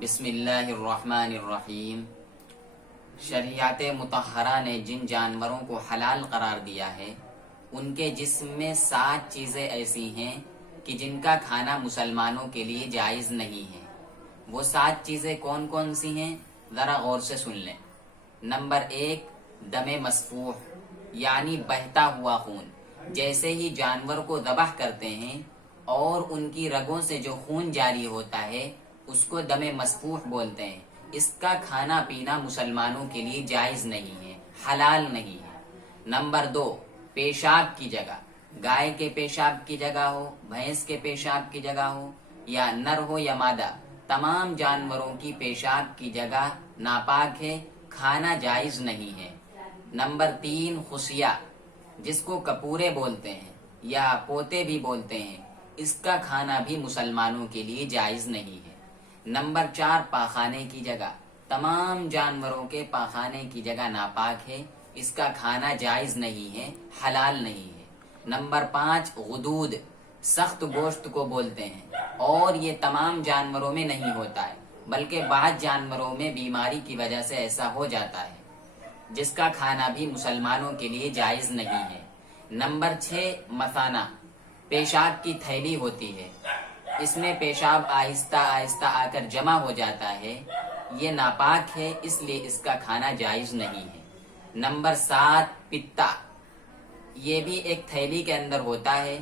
بسم اللہ الرحمن الرحیم۔ شریعت مطہرہ نے جن جانوروں کو حلال قرار دیا ہے ان کے جسم میں 7 چیزیں ایسی ہیں کہ جن کا کھانا مسلمانوں کے لیے جائز نہیں ہے۔ وہ 7 چیزیں کون کون سی ہیں ذرا غور سے سن لیں۔ نمبر 1، دم مسفوح یعنی بہتا ہوا خون۔ جیسے ہی جانور کو ذبح کرتے ہیں اور ان کی رگوں سے جو خون جاری ہوتا ہے اس کو دم مسفوح بولتے ہیں۔ اس کا کھانا پینا مسلمانوں کے لیے جائز نہیں ہے، حلال نہیں ہے۔ نمبر 2، پیشاب کی جگہ، گائے کے پیشاب کی جگہ ہو، بھینس کے پیشاب کی جگہ ہو، یا نر ہو یا مادہ، تمام جانوروں کی پیشاب کی جگہ ناپاک ہے، کھانا جائز نہیں ہے۔ نمبر 3، خصیہ جس کو کپورے بولتے ہیں یا پوتے بھی بولتے ہیں، اس کا کھانا بھی مسلمانوں کے لیے جائز نہیں ہے۔ نمبر 4، پاخانے کی جگہ، تمام جانوروں کے پاخانے کی جگہ ناپاک ہے، اس کا کھانا جائز نہیں ہے، حلال نہیں ہے۔ نمبر 5، غدود سخت گوشت کو بولتے ہیں، اور یہ تمام جانوروں میں نہیں ہوتا ہے بلکہ بعض جانوروں میں بیماری کی وجہ سے ایسا ہو جاتا ہے، جس کا کھانا بھی مسلمانوں کے لیے جائز نہیں ہے۔ نمبر 6، مثانہ پیشاب کی تھیلی ہوتی ہے، اس میں پیشاب آہستہ آہستہ آ کر جمع ہو جاتا ہے، یہ ناپاک ہے، اس لیے اس کا کھانا جائز نہیں ہے۔ نمبر 7، پتا، یہ بھی ایک تھیلی کے اندر ہوتا ہے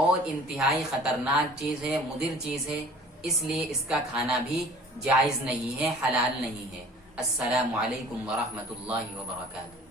اور انتہائی خطرناک چیز ہے، مضر چیز ہے، اس لیے اس کا کھانا بھی جائز نہیں ہے، حلال نہیں ہے۔ السلام علیکم ورحمۃ اللہ وبرکاتہ۔